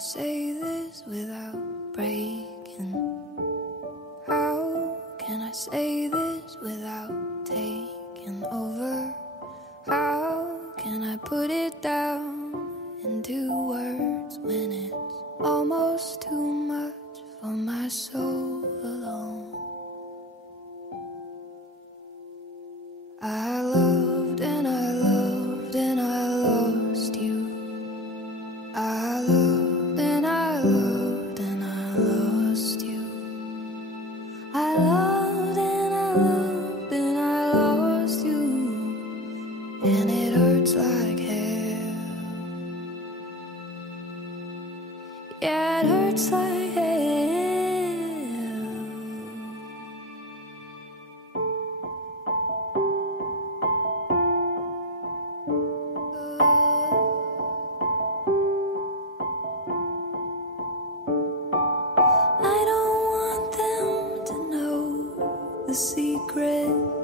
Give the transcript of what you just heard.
say this without breaking? How can I say this without taking over? How can I put it down into words when it's almost too much for my soul alone? I loved and I loved and I lost you. I loved and I loved and I lost you. I loved and I loved and I lost you. And it hurts like hell. Yeah, it hurts like hell. I don't want them to know the secret.